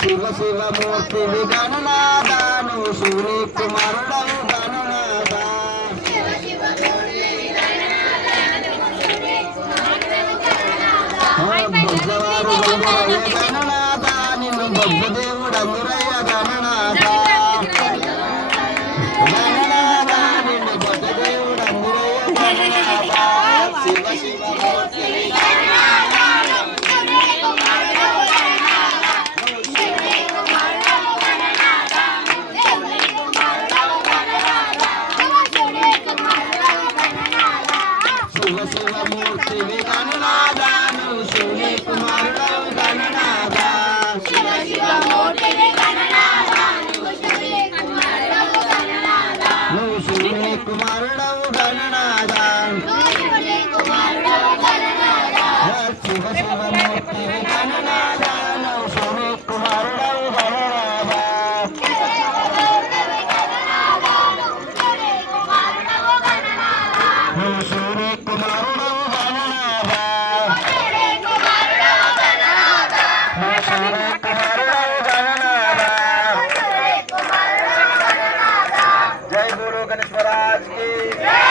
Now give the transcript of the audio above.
శివ శివ మూర్తి గణనాదాను సూర్య కుమారుడవు గణనాదా బుద్ధవారు గణనాదా నిన్ను బొగ్గదేవుడు అందురయ్య గణనాదా గణనాదా నిన్ను బొగ్గదేవుడు అందురయ్య గణనాదా శివ శివ మూర్తి కుమారుడవు గణనాదా శివ శివ మూర్తి గణనాదా సూర్య కుమారుడవు గణనాదా సూర్య కుమారుడవు గణనాదా సూర్య కుమారుడవు గణనాదా జై గురు గణేశ్వరాజ్ की